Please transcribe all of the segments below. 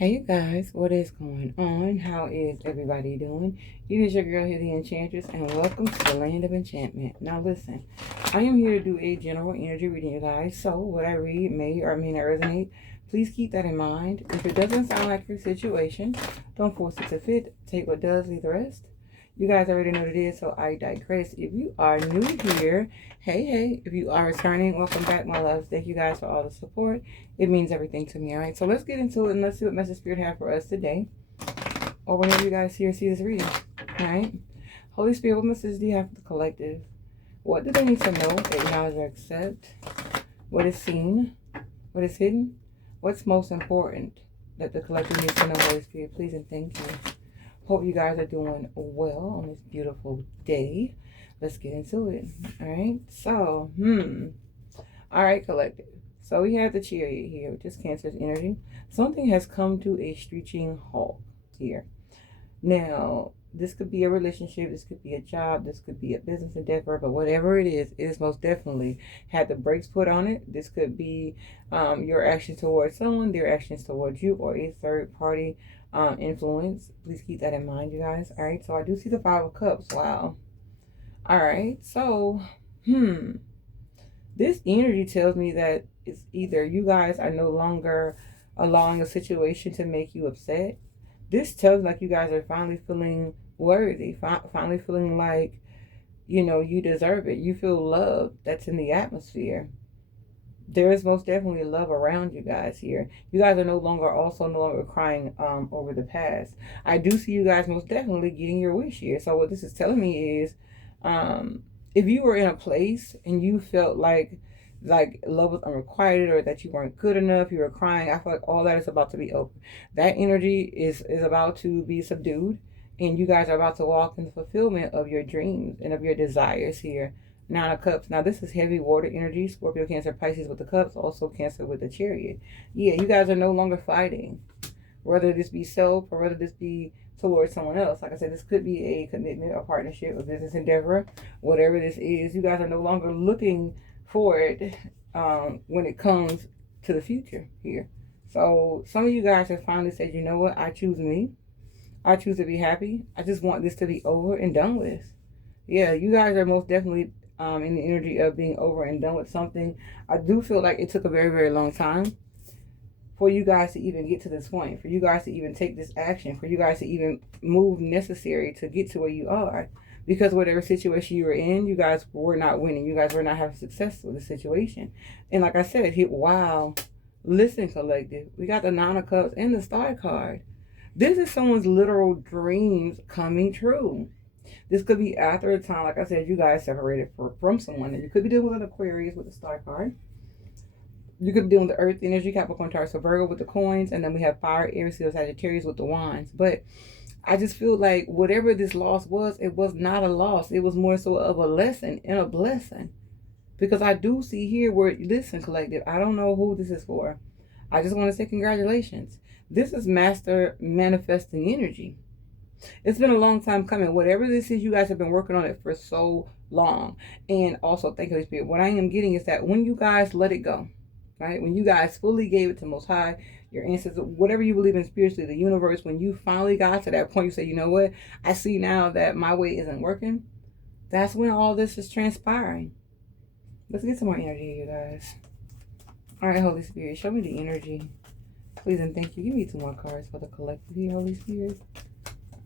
Hey you guys, what is going on? How is everybody doing? It is your girl here, the Enchantress, and welcome to the Land of Enchantment. Now listen, I am here to do a general energy reading, you guys. So what I read may or may not resonate. Please keep that in mind. If it doesn't sound like your situation, don't force it to fit. Take what does, leave the rest. You guys already know what it is, so I digress. If you are new here, hey. If you are returning, welcome back, my loves. Thank you guys for all the support. It means everything to me, all right? So let's get into it and let's see what message Spirit have for us today, or whenever you guys see this reading, all right? Holy Spirit, what message do you have for the collective? What do they need to know, acknowledge, or accept? What is seen? What is hidden? What's most important that the collective needs to know, Holy Spirit? Please and thank you. Hope you guys are doing well on this beautiful day. Let's get into it. All right. So, all right, collective. So we have the Chariot here, which is Cancer's energy. Something has come to a screeching halt here. Now, this could be a relationship, this could be a job, this could be a business endeavor, but whatever it is most definitely had the brakes put on it. This could be your actions towards someone, their actions towards you, or a third party influence. Please keep that in mind, you guys. All right, so I do see the Five of Cups. Wow. All right, so, this energy tells me that it's either you guys are no longer allowing a situation to make you upset. This tells me like you guys are finally feeling worthy, finally feeling like, you deserve it. You feel love that's in the atmosphere. There is most definitely love around you guys here. You guys are no longer crying over the past. I do see you guys most definitely getting your wish here. So what this is telling me is, if you were in a place and you felt like love was unrequited or that you weren't good enough, you were crying, I feel like all that is about to be over. That energy is about to be subdued, and you guys are about to walk in the fulfillment of your dreams and of your desires here. Nine of Cups. Now this is heavy water energy. Scorpio, Cancer, Pisces with the Cups. Also Cancer with the Chariot. Yeah, you guys are no longer fighting. Whether this be self or whether this be towards someone else. Like I said, this could be a commitment, a partnership, a business endeavor. Whatever this is, you guys are no longer looking for it when it comes to the future here. So some of you guys have finally said, you know what? I choose me. I choose to be happy. I just want this to be over and done with. Yeah, you guys are most definitely in the energy of being over and done with something. I do feel like it took a very, very long time for you guys to even get to this point, for you guys to even take this action, for you guys to even move necessary to get to where you are. Because whatever situation you were in, you guys were not winning. You guys were not having success with the situation. And like I said, wow. Listen, collective. We got the Nine of Cups and the Star card. This is someone's literal dreams coming true. This could be after a time, like I said, you guys separated from someone. And you could be dealing with an Aquarius with the Star card. You could be dealing with the Earth energy, Capricorn, Taurus, so Virgo with the coins. And then we have Fire, Aries, Leo, Sagittarius with the wands. But I just feel like whatever this loss was, it was not a loss. It was more so of a lesson and a blessing. Because I do see here where, listen, collective, I don't know who this is for. I just want to say congratulations. This is master manifesting energy. It's been a long time coming. Whatever this is, you guys have been working on it for so long. And also, thank you, Holy Spirit. What I am getting is that when you guys let it go, right? When you guys fully gave it to Most High, your ancestors, whatever you believe in spiritually, the universe, when you finally got to that point, you say, you know what? I see now that my way isn't working. That's when all this is transpiring. Let's get some more energy, you guys. All right, Holy Spirit, show me the energy. Please and thank you. Give me 2 more cards for the collective here, Holy Spirit.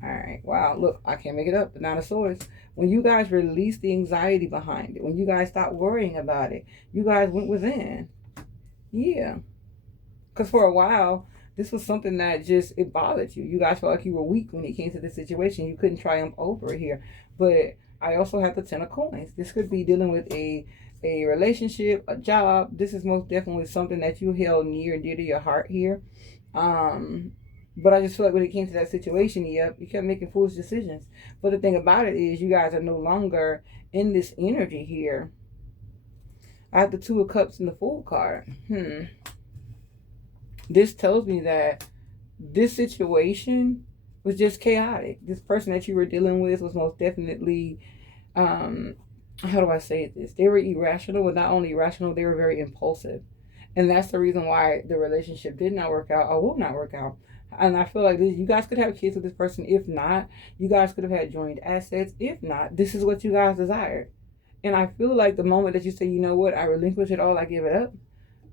All right. Wow. Look, I can't make it up. The Nine of Swords. When you guys release the anxiety behind it, when you guys stop worrying about it, you guys went within. Yeah. Because for a while, this was something that just, it bothered you. You guys felt like you were weak when it came to this situation. You couldn't triumph over it here. But I also have the Ten of Coins. This could be dealing with a relationship, a job. This is most definitely something that you held near and dear to your heart here. But I just feel like when it came to that situation, you kept making foolish decisions. But the thing about it is you guys are no longer in this energy here. I have the Two of Cups and the Fool card. This tells me that this situation was just chaotic. This person that you were dealing with was most definitely, how do I say this? They were irrational, but not only irrational, they were very impulsive. And that's the reason why the relationship did not work out or will not work out. And I feel like this, you guys could have kids with this person. If not, you guys could have had joint assets. If not, this is what you guys desired. And I feel like the moment that you say, you know what, I relinquish it all, I give it up,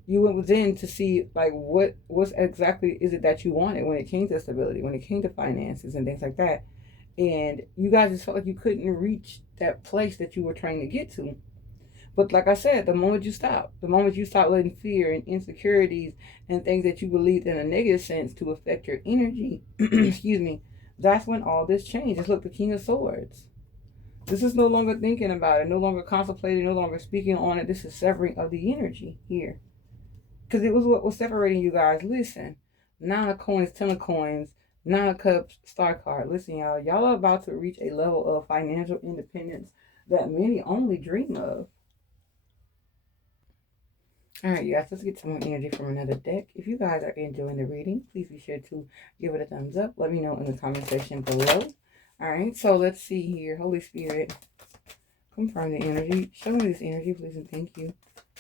you went within to see like what's exactly is it that you wanted when it came to stability, when it came to finances and things like that. And you guys just felt like you couldn't reach that place that you were trying to get to. But like I said, the moment you stop letting fear and insecurities and things that you believed in a negative sense to affect your energy, excuse me, that's when all this changes. Look, the King of Swords. This is no longer thinking about it, no longer contemplating, no longer speaking on it. This is severing of the energy here. Because it was what was separating you guys. Listen, 9 of coins, 10 of coins, 9 of cups, star card. Listen, y'all. Y'all are about to reach a level of financial independence that many only dream of. All right, you guys, let's get some more energy from another deck. If you guys are enjoying the reading, please be sure to give it a thumbs up. Let me know in the comment section below. All right, so let's see here. Holy Spirit, confirm the energy. Show me this energy, please, and thank you.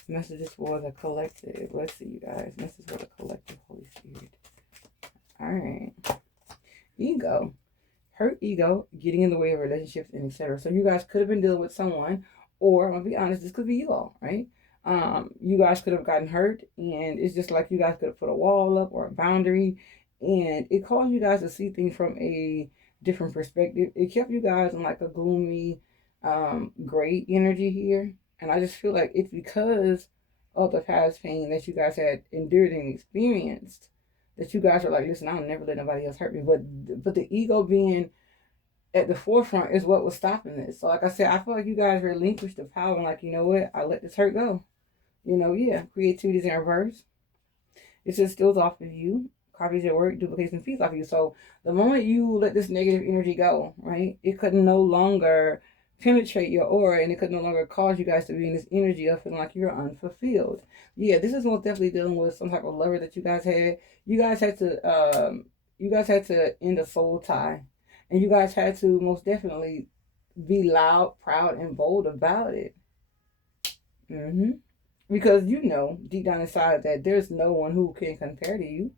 Messages for the collective. Let's see, you guys. Messages for the collective, Holy Spirit. All right. Ego. Hurt ego, getting in the way of relationships, and etc. So you guys could have been dealing with someone, or I'm going to be honest, this could be you all, right? You guys could have gotten hurt, and it's just like you guys could have put a wall up or a boundary, and it caused you guys to see things from a different perspective. It kept you guys in like a gloomy, gray energy here. And I just feel like it's because of the past pain that you guys had endured and experienced that you guys are like, listen, I'll never let nobody else hurt me. But the ego being at the forefront is what was stopping this. So like I said, I feel like you guys relinquished the power and like, you know what, I let this hurt go. You know, yeah, creativity's in reverse. It just steals off of you, copies your work, duplicates and feeds off of you. So the moment you let this negative energy go, right, it could no longer penetrate your aura, and it could no longer cause you guys to be in this energy of feeling like you're unfulfilled. Yeah, this is most definitely dealing with some type of lover that you guys had. You guys had to end a soul tie, and you guys had to most definitely be loud, proud, and bold about it. Because you know deep down inside that there's no one who can compare to you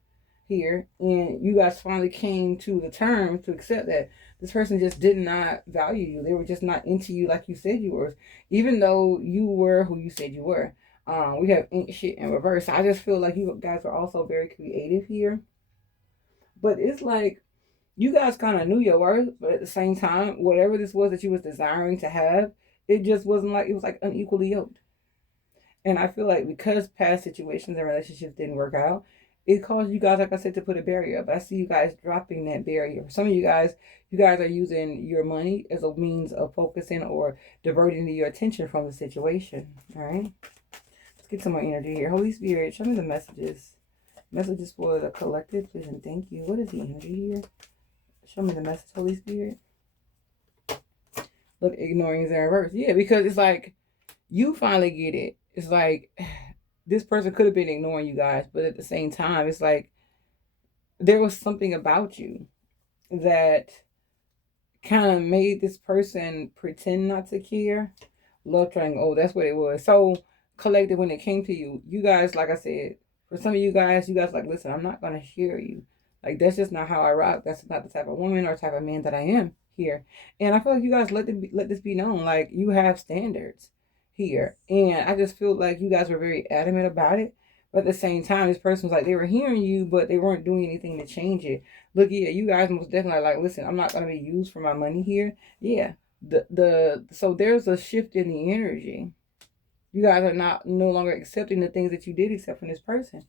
here, and you guys finally came to the terms to accept that this person just did not value you. They were just not into you like you said you were, even though you were who you said you were. We have ain't shit in reverse. I just feel like you guys are also very creative here, but it's like you guys kind of knew your worth, but at the same time, whatever this was that you was desiring to have, it just wasn't like, it was like unequally yoked. And I feel like because past situations and relationships didn't work out, it caused you guys, like I said, to put a barrier up. I see you guys dropping that barrier. Some of you guys are using your money as a means of focusing or diverting your attention from the situation. All right. Let's get some more energy here. Holy Spirit, show me the messages. Messages for the collective, please and thank you. What is the energy here? Show me the message, Holy Spirit. Look, ignoring is in reverse. Yeah, because it's like you finally get it. It's like this person could have been ignoring you guys, but at the same time, it's like there was something about you that kind of made this person pretend not to care. Love triangle. Oh, that's what it was. So collective when it came to you. You guys, like I said, for some of you guys like, listen, I'm not going to share you. Like, that's just not how I rock. That's not the type of woman or type of man that I am here. And I feel like you guys let this be known. Like, you have standards here. And I just feel like you guys were very adamant about it. But at the same time, this person was like, they were hearing you, but they weren't doing anything to change it. Look, yeah, you guys most definitely like, listen, I'm not going to be used for my money here. Yeah. So there's a shift in the energy. You guys are no longer accepting the things that you did accept from this person.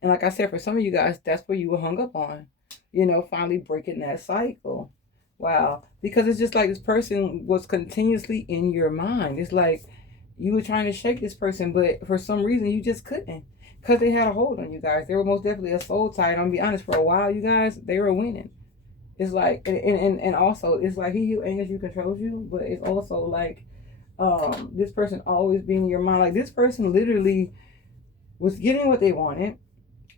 And like I said, for some of you guys, that's where you were hung up on. You know, finally breaking that cycle. Wow. Because it's just like this person was continuously in your mind. It's like you were trying to shake this person, but for some reason you just couldn't. Because they had a hold on you guys. They were most definitely a soul tie. And I'm going to be honest, for a while, you guys, they were winning. It's like, and also, it's like he who angers you controls you. But it's also like this person always being in your mind. Like, this person literally was getting what they wanted.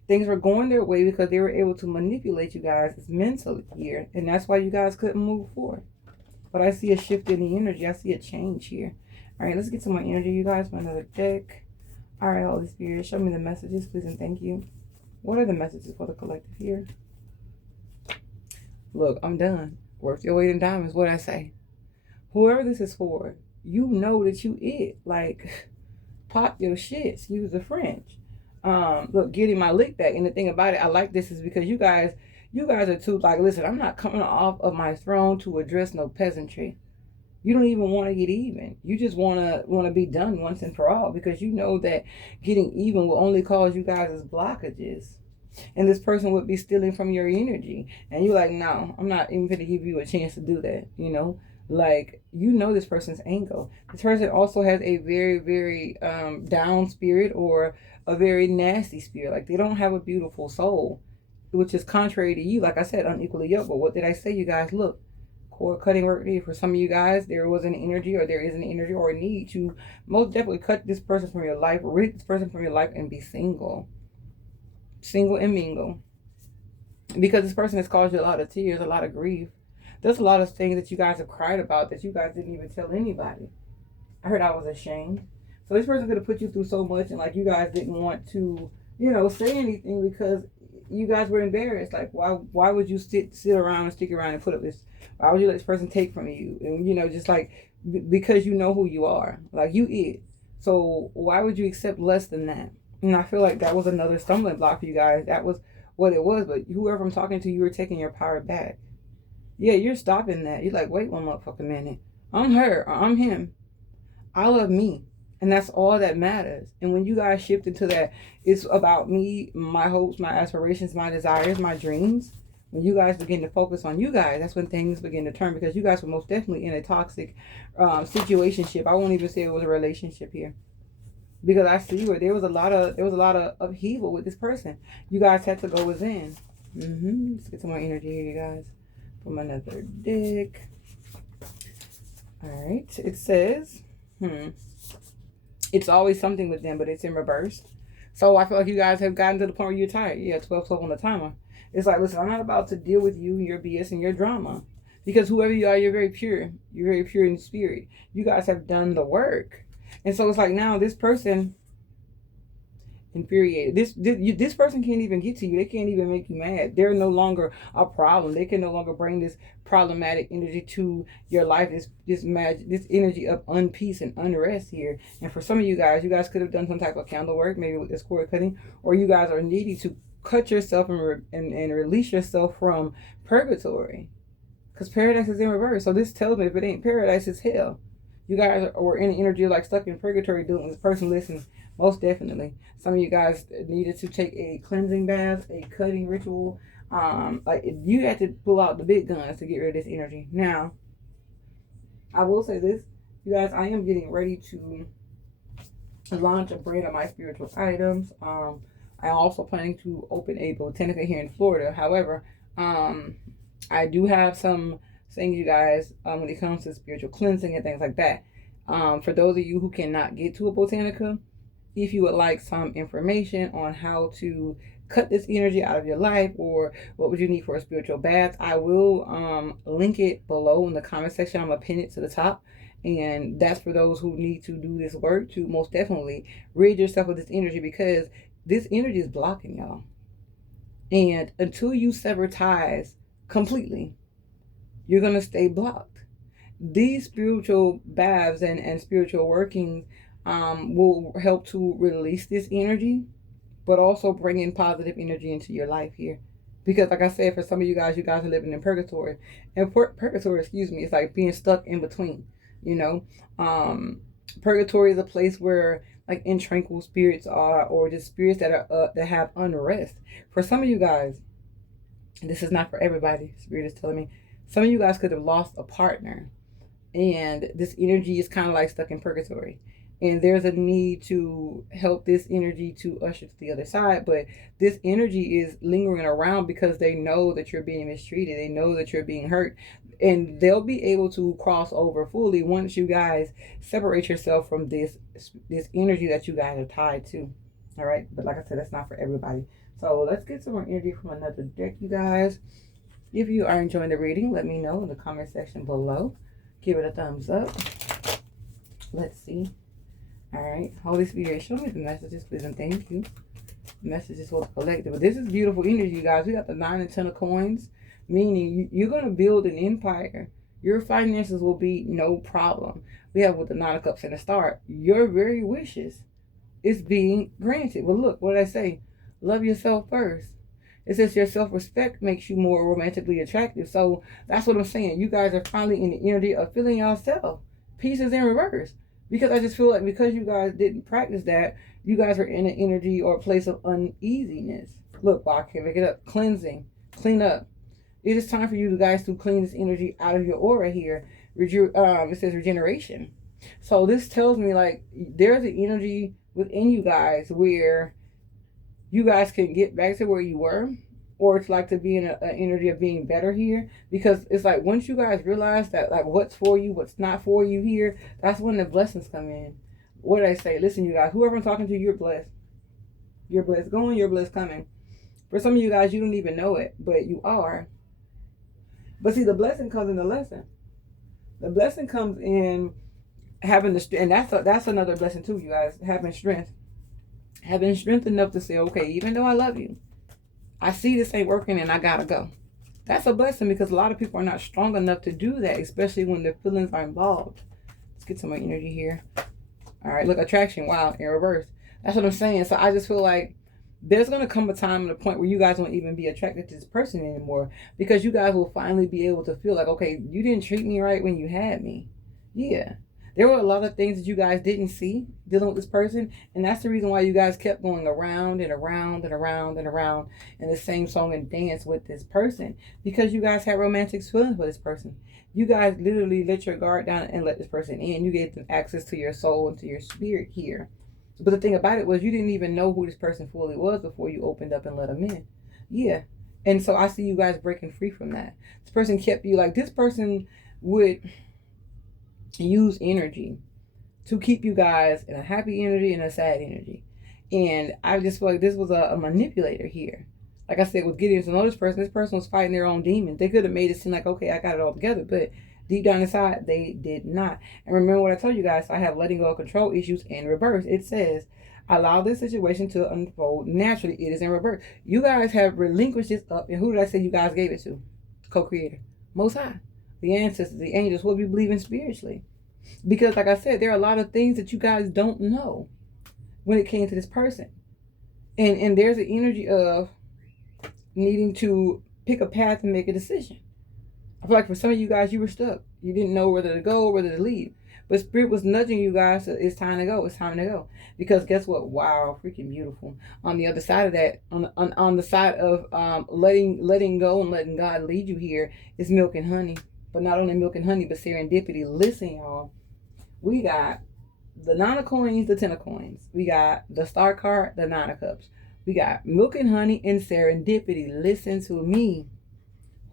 Things were going their way because they were able to manipulate you guys mentally here. And that's why you guys couldn't move forward. But I see a shift in the energy. I see a change here. All right, let's get some more energy, you guys, for another deck. All right, Holy Spirit, show me the messages, please, and thank you. What are the messages for the collective here? Look, I'm done. Worth your weight in diamonds, what I say. Whoever this is for, you know that you it. Like, pop your shit, excuse the French. Look, getting my lick back. And the thing about it, I like this is because you guys are too, like, listen, I'm not coming off of my throne to address no peasantry. You don't even want to get even. You just wanna be done once and for all, because you know that getting even will only cause you guys blockages. And this person would be stealing from your energy. And you're like, no, I'm not even gonna give you a chance to do that, you know? Like, you know this person's angle. This person also has a very, very down spirit, or a very nasty spirit. Like, they don't have a beautiful soul, which is contrary to you. Like I said, unequally yoked. But what did I say, you guys? Look, cord cutting work here. For some of you guys, there was an energy, or there is an energy or a need to most definitely cut this person from your life, rid this person from your life, and be single. Single and mingle. Because this person has caused you a lot of tears, a lot of grief. There's a lot of things that you guys have cried about that you guys didn't even tell anybody. I heard I was ashamed. So this person could have put you through so much, and like, you guys didn't want to, say anything because you guys were embarrassed. Like, why would you sit around and stick around and put up this? Why would you let this person take from you? And just like, because you know who you are. Like, you it. So why would you accept less than that? And I feel like that was another stumbling block for you guys. That was what it was. But whoever I'm talking to, you were taking your power back. Yeah, you're stopping that. You're like, wait one motherfucking minute. I'm her, or I'm him. I love me. And that's all that matters. And when you guys shift into that, it's about me, my hopes, my aspirations, my desires, my dreams. When you guys begin to focus on you guys, that's when things begin to turn. Because you guys were most definitely in a toxic situationship. I won't even say it was a relationship here. Because I see where there was a lot of upheaval with this person. You guys had to go within. Let's get some more energy here, you guys. From another deck. All right. It says, it's always something with them, but it's in reverse. So I feel like you guys have gotten to the point where you're tired. Yeah, 12 on the timer. It's like, listen, I'm not about to deal with you and your BS and your drama. Because whoever you are, you're very pure. You're very pure in spirit. You guys have done the work. And so it's like, now this person, infuriated. This person can't even get to you. They can't even make you mad. They're no longer a problem. They can no longer bring this problematic energy to your life. This energy of unpeace and unrest here. And for some of you guys could have done some type of candle work, maybe with this cord cutting, or you guys are needing to cut yourself and release yourself from purgatory, because paradise is in reverse. So this tells me, if it ain't paradise, it's hell. You guys are in energy like stuck in purgatory doing this person. Listen, most definitely. Some of you guys needed to take a cleansing bath, a cutting ritual. Like, you had to pull out the big guns to get rid of this energy. Now, I will say this, you guys, I am getting ready to launch a brand of my spiritual items. I'm also planning to open a botanica here in Florida. However, I do have some things, you guys, when it comes to spiritual cleansing and things like that. For those of you who cannot get to a botanica, if you would like some information on how to cut this energy out of your life, or what would you need for a spiritual bath, I will link it below in the comment section. I'm going to pin it to the top. And that's for those who need to do this work, to most definitely rid yourself of this energy, because this energy is blocking y'all. And until you sever ties completely, you're going to stay blocked. These spiritual baths and spiritual workings will help to release this energy, but also bring in positive energy into your life here. Because like I said, for some of you guys are living in purgatory. And purgatory, it's like being stuck in between, Purgatory is a place where, like, intranquil spirits are, or just spirits that are that have unrest. For some of you guys, this is not for everybody, Spirit is telling me, some of you guys could have lost a partner, and this energy is kind of like stuck in purgatory. And there's a need to help this energy to usher to the other side. But this energy is lingering around because they know that you're being mistreated. They know that you're being hurt. And they'll be able to cross over fully once you guys separate yourself from this energy that you guys are tied to. All right. But like I said, that's not for everybody. So let's get some more energy from another deck, you guys. If you are enjoying the reading, let me know in the comment section below. Give it a thumbs up. Let's see. All right. Holy Spirit, show me the messages, please, and thank you. Messages for the collective. But this is beautiful energy, you guys. We got the 9 and 10 of coins, meaning you're going to build an empire. Your finances will be no problem. We have with the 9 of cups and the star. Your very wishes is being granted. Well, look, what did I say? Love yourself first. It says your self-respect makes you more romantically attractive. So that's what I'm saying. You guys are finally in the energy of feeling yourself. Peace is in reverse. Because I just feel like because you guys didn't practice that, you guys are in an energy or a place of uneasiness. Look, I can't make it up. Cleansing. Clean up. It is time for you guys to clean this energy out of your aura here. It says regeneration. So this tells me like there's an energy within you guys where you guys can get back to where you were, or it's like to be in an energy of being better here, because it's like once you guys realize that like what's for you, what's not for you here, that's when the blessings come in. What did I say? Listen, you guys, whoever I'm talking to, you're blessed. You're blessed going, you're blessed coming. For some of you guys, you don't even know it, but you are. But see, the blessing comes in the lesson. The blessing comes in having the strength, and that's another blessing too, you guys, having strength. Having strength enough to say, okay, even though I love you, I see this ain't working and I gotta go. That's a blessing because a lot of people are not strong enough to do that, especially when their feelings are involved. Let's get some more energy here. All right, look, attraction, wow, in reverse. That's what I'm saying. So I just feel like there's going to come a time and a point where you guys won't even be attracted to this person anymore, because you guys will finally be able to feel like, okay, you didn't treat me right when you had me. Yeah. There were a lot of things that you guys didn't see dealing with this person, and that's the reason why you guys kept going around and around and around and around in the same song and dance with this person, because you guys had romantic feelings for this person. You guys literally let your guard down and let this person in. You gave them access to your soul and to your spirit here. But the thing about it was you didn't even know who this person fully was before you opened up and let them in. Yeah. And so I see you guys breaking free from that. This person kept you like, this person would use energy to keep you guys in a happy energy and a sad energy. And I just feel like this was a manipulator here. Like I said, with getting to know this person was fighting their own demons. They could have made it seem like, okay, I got it all together, but deep down inside, they did not. And remember what I told you guys, I have letting go of control issues in reverse. It says, allow this situation to unfold naturally. It is in reverse. You guys have relinquished this up, and who did I say you guys gave it to? Co-creator. Most High. The ancestors, the angels, what we believe in spiritually. Because like I said, there are a lot of things that you guys don't know when it came to this person. And there's an energy of needing to pick a path and make a decision. I feel like for some of you guys, you were stuck. You didn't know whether to go or whether to leave. But Spirit was nudging you guys, so it's time to go. It's time to go. Because guess what? Wow, freaking beautiful. On the other side of that, on the side of letting go and letting God lead you here is milk and honey. But not only milk and honey, but serendipity. Listen, y'all. We got the 9 of coins, the 10 of coins. We got the star card, the 9 of cups. We got milk and honey and serendipity. Listen to me.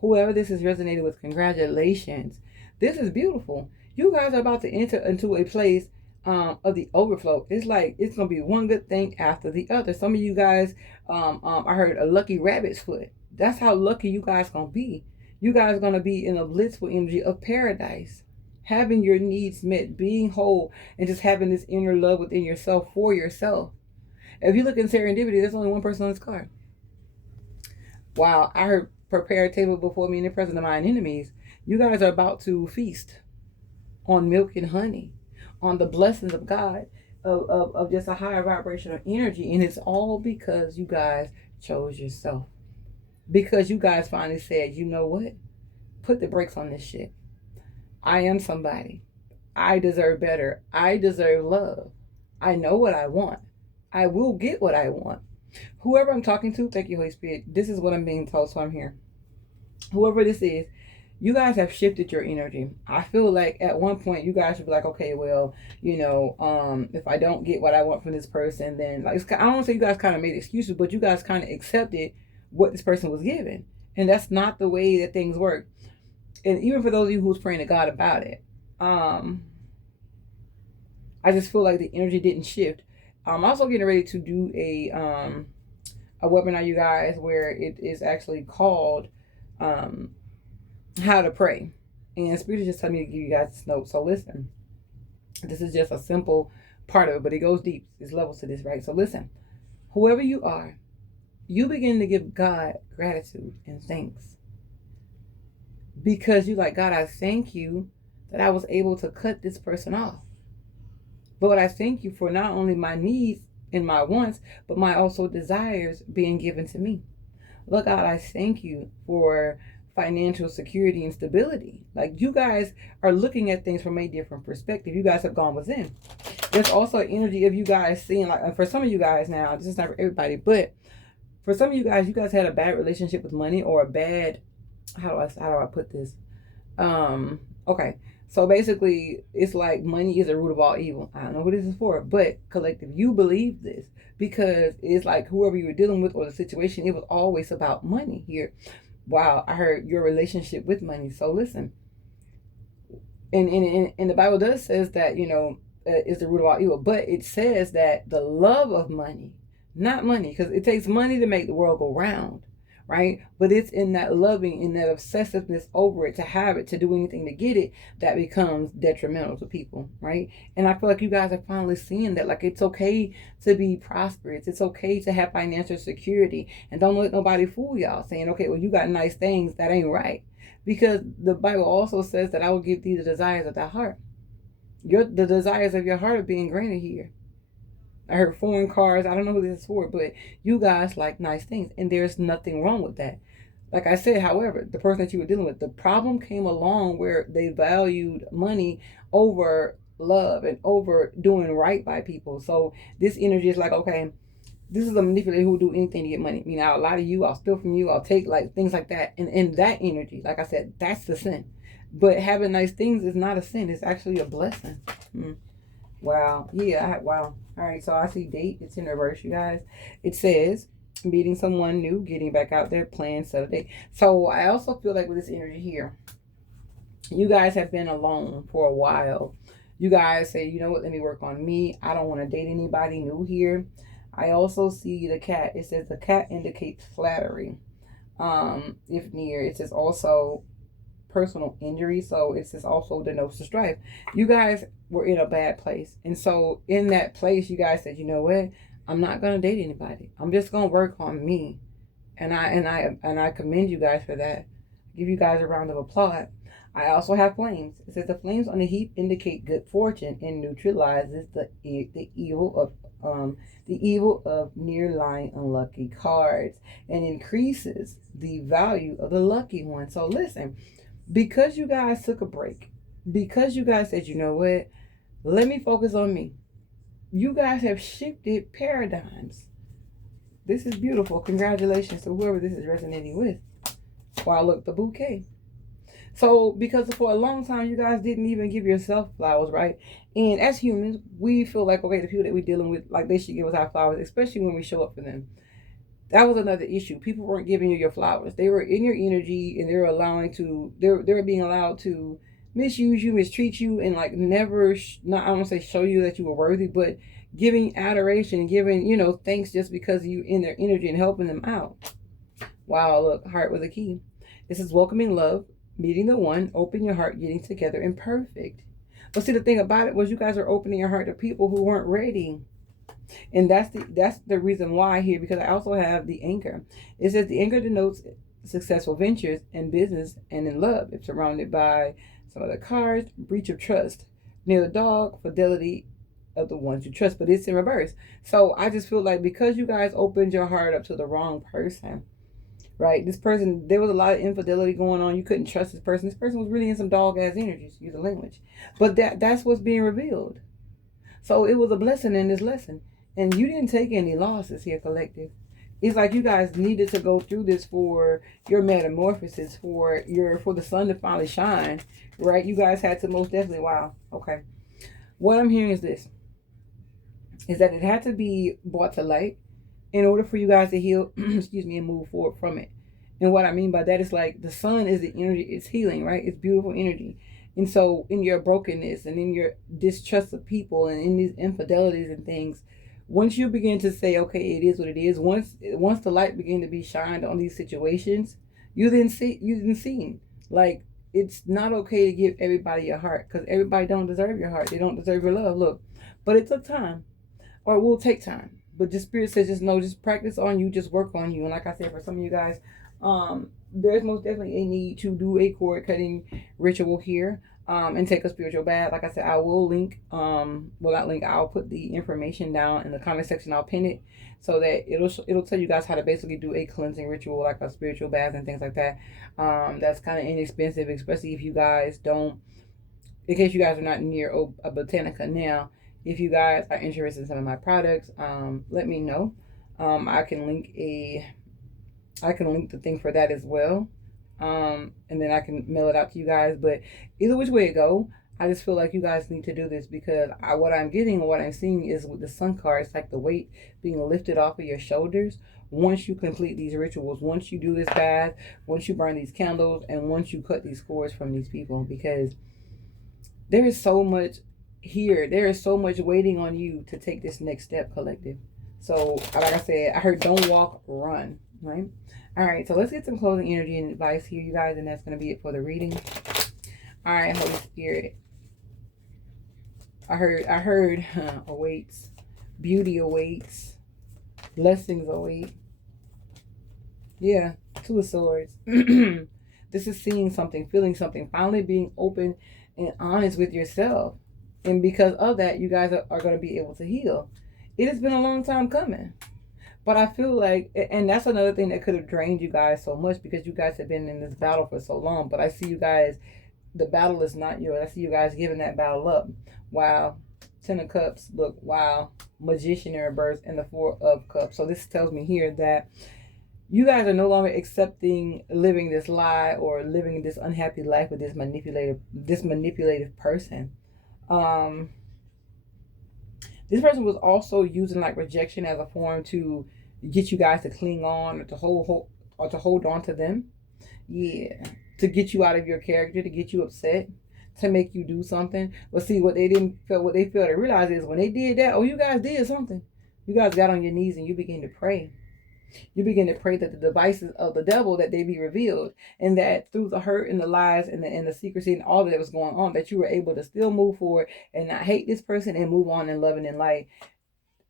Whoever this is resonating with, congratulations. This is beautiful. You guys are about to enter into a place of the overflow. It's like it's gonna be one good thing after the other. Some of you guys, I heard a lucky rabbit's foot. That's how lucky you guys gonna be. You guys are gonna be in a blissful energy of paradise, having your needs met, being whole, and just having this inner love within yourself for yourself. If you look in serendipity, there's only one person on this card. Wow, I heard prepare a table before me in the presence of mine enemies. You guys are about to feast on milk and honey, on the blessings of God, of just a higher vibrational energy. And it's all because you guys chose yourself. Because you guys finally said, you know what? Put the brakes on this shit. I am somebody. I deserve better. I deserve love. I know what I want. I will get what I want. Whoever I'm talking to, thank you, Holy Spirit. This is what I'm being told, so I'm here. Whoever this is, you guys have shifted your energy. I feel like at one point you guys should be like, okay, well, you know, if I don't get what I want from this person, then like I don't want to say you guys kind of made excuses, but you guys kind of accepted what this person was given, and that's not the way that things work. And even for those of you who's praying to God about it, I just feel like the energy didn't shift. I'm also getting ready to do a webinar, you guys, where it is actually called how to pray. And Spirit is just telling me to give you guys this note. So listen, this is just a simple part of it, but it goes deep. There's levels to this, right? So listen, whoever you are, you begin to give God gratitude and thanks. Because you're like, God, I thank you that I was able to cut this person off. Lord, I thank you for not only my needs and my wants, but my also desires being given to me. Lord God, I thank you for financial security and stability. Like, you guys are looking at things from a different perspective. You guys have gone within. There's also an energy of you guys seeing, like, for some of you guys now, this is not for everybody, but for some of you guys had a bad relationship with money, or a bad, how do I put this? Okay. So basically, it's like money is the root of all evil. I don't know who this is for, but collective, you believe this because it's like whoever you were dealing with or the situation, it was always about money here. Wow, I heard your relationship with money. So listen, and the Bible does says that, is the root of all evil, but it says that the love of money, not money, because it takes money to make the world go round, right? But it's in that loving, in that obsessiveness over it, to have it, to do anything to get it, that becomes detrimental to people, right? And I feel like you guys are finally seeing that, like, it's okay to be prosperous. It's okay to have financial security. And don't let nobody fool y'all saying, okay, well, you got nice things. That ain't right. Because the Bible also says that I will give thee the desires of thy heart. The desires of your heart are being granted here. I heard foreign cars. I don't know who this is for, but you guys like nice things, and there's nothing wrong with that. Like I said, however, the person that you were dealing with, the problem came along where they valued money over love and over doing right by people. So this energy is like, okay, this is a manipulator who will do anything to get money. You know, I'll lie to you, I'll steal from you, I'll take, like, things like that. And that energy, like I said, that's the sin. But having nice things is not a sin. It's actually a blessing. Wow. Yeah. Wow. All right. So I see date. It's in reverse, you guys. It says meeting someone new, getting back out there, playing Saturday. So I also feel like with this energy here, you guys have been alone for a while. You guys say, you know what, let me work on me. I don't want to date anybody new here. I also see the cat. It says the cat indicates flattery. If near, it says also personal injury. So it says also denotes the strife. You guys were in a bad place. And so in that place, you guys said, you know what? I'm not gonna date anybody. I'm just gonna work on me. And I commend you guys for that. Give you guys a round of applause. I also have flames. It says the flames on the heap indicate good fortune and neutralizes the evil of near lying unlucky cards and increases the value of the lucky one. So listen, because you guys took a break, because you guys said, you know what, let me focus on me. You guys have shifted paradigms. This is beautiful. Congratulations to whoever this is resonating with. Wow, look, the bouquet. So, because for a long time, you guys didn't even give yourself flowers, right? And as humans, we feel like, okay, the people that we're dealing with, like, they should give us our flowers, especially when we show up for them. That was another issue. People weren't giving you your flowers. They were in your energy, and they were being allowed to misuse you, mistreat you, and like never, not, I don't want to say show you that you were worthy, but giving adoration and giving, thanks just because you in their energy and helping them out. Wow, look, heart with a key. This is welcoming love, meeting the one, open your heart, getting together, and perfect. But see, the thing about it was you guys are opening your heart to people who weren't ready. And that's the reason why here, because I also have the anchor. It says the anchor denotes successful ventures in business and in love. It's surrounded by some other cards, breach of trust. Near the dog, fidelity of the ones you trust, but it's in reverse. So I just feel like because you guys opened your heart up to the wrong person, right? This person, there was a lot of infidelity going on. You couldn't trust this person. This person was really in some dog ass energies, use the language. But that's what's being revealed. So it was a blessing in this lesson. And you didn't take any losses here, collective. It's like you guys needed to go through this for your metamorphosis, for the sun to finally shine, right? You guys had to most definitely, wow, okay. What I'm hearing is this, is that it had to be brought to light in order for you guys to heal, excuse me, and move forward from it. And what I mean by that is like the sun is the energy, it's healing, right? It's beautiful energy. And so in your brokenness and in your distrust of people and in these infidelities and things, once you begin to say, okay, it is what it is, once the light began to be shined on these situations, you didn't see. Like, it's not okay to give everybody your heart, because everybody don't deserve your heart. They don't deserve your love. Look, But it took time, or it will take time. But the spirit says, just know, just practice on you, just work on you. And like I said, for some of you guys, there's most definitely a need to do a cord cutting ritual here. And take a spiritual bath. Like I said, I will link, well, not link, I'll put the information down in the comment section. I'll pin it so that it'll tell you guys how to basically do a cleansing ritual, like a spiritual bath and things like that. That's kind of inexpensive, especially if you guys don't, in case you guys are not near a Botanica now. If you guys are interested in some of my products, let me know. I can link the thing for that as well. And then I can mail it out to you guys. But either which way it go, I just feel like you guys need to do this, because what I'm getting, what I'm seeing is with the sun card, it's like the weight being lifted off of your shoulders once you complete these rituals, once you do this bath, once you burn these candles, and once you cut these cords from these people. Because there is so much here. There is so much waiting on you to take this next step, collective. So, like I said, I heard don't walk, run, right? All right, so let's get some closing energy and advice here, you guys, and that's going to be it for the reading. All right, Holy Spirit. I heard awaits, beauty awaits, blessings await. Yeah, Two of Swords. This is seeing something, feeling something, finally being open and honest with yourself. And because of that, you guys are going to be able to heal. It has been a long time coming. But I feel like, and that's another thing that could have drained you guys so much, because you guys have been in this battle for so long. But I see you guys, the battle is not yours. I see you guys giving that battle up. Wow. Ten of Cups, look, wow. Magician in reverse, and the Four of Cups. So this tells me here that you guys are no longer accepting living this lie or living this unhappy life with this manipulative person. This person was also using like rejection as a form to get you guys to cling on, or to hold on to them. Yeah, to get you out of your character, to get you upset, to make you do something. But see, what they failed to realize is when they did that, oh, you guys did something. You guys got on your knees and you began to pray. You begin to pray that the devices of the devil, that they be revealed, and that through the hurt and the lies and the secrecy and all that was going on, that you were able to still move forward and not hate this person and move on in love and in light.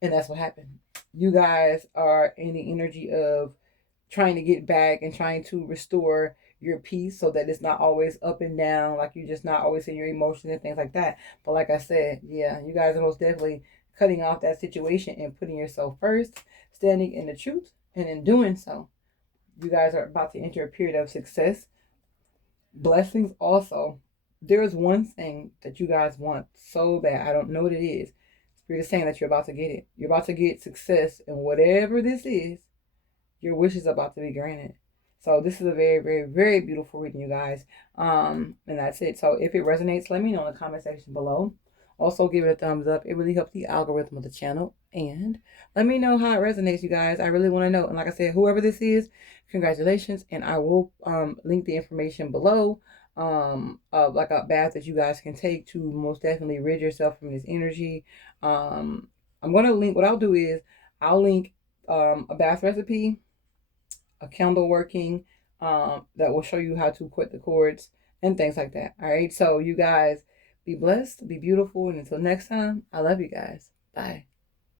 And that's what happened. You guys are in the energy of trying to get back and trying to restore your peace, so that it's not always up and down, like you're just not always in your emotions and things like that. But like I said, yeah, you guys are most definitely cutting off that situation and putting yourself first, standing in the truth. And in doing so, you guys are about to enter a period of success, blessings. Also, there is one thing that you guys want so bad. I don't know what it is. Spirit is saying that you're about to get it. You're about to get success, and whatever this is, your wish is about to be granted. So this is a very, very, very beautiful reading, you guys. And that's it. So if it resonates, let me know in the comment section below. Also, give it a thumbs up. It really helps the algorithm of the channel. And let me know how it resonates, you guys. I really want to know. And like I said, whoever this is, congratulations. And I will link the information below of like a bath that you guys can take to most definitely rid yourself from this energy. I'm going to link, what I'll do is I'll link a bath recipe, a candle working that will show you how to cut the cords and things like that. All right. So you guys, be blessed, be beautiful, and until next time, I love you guys. Bye.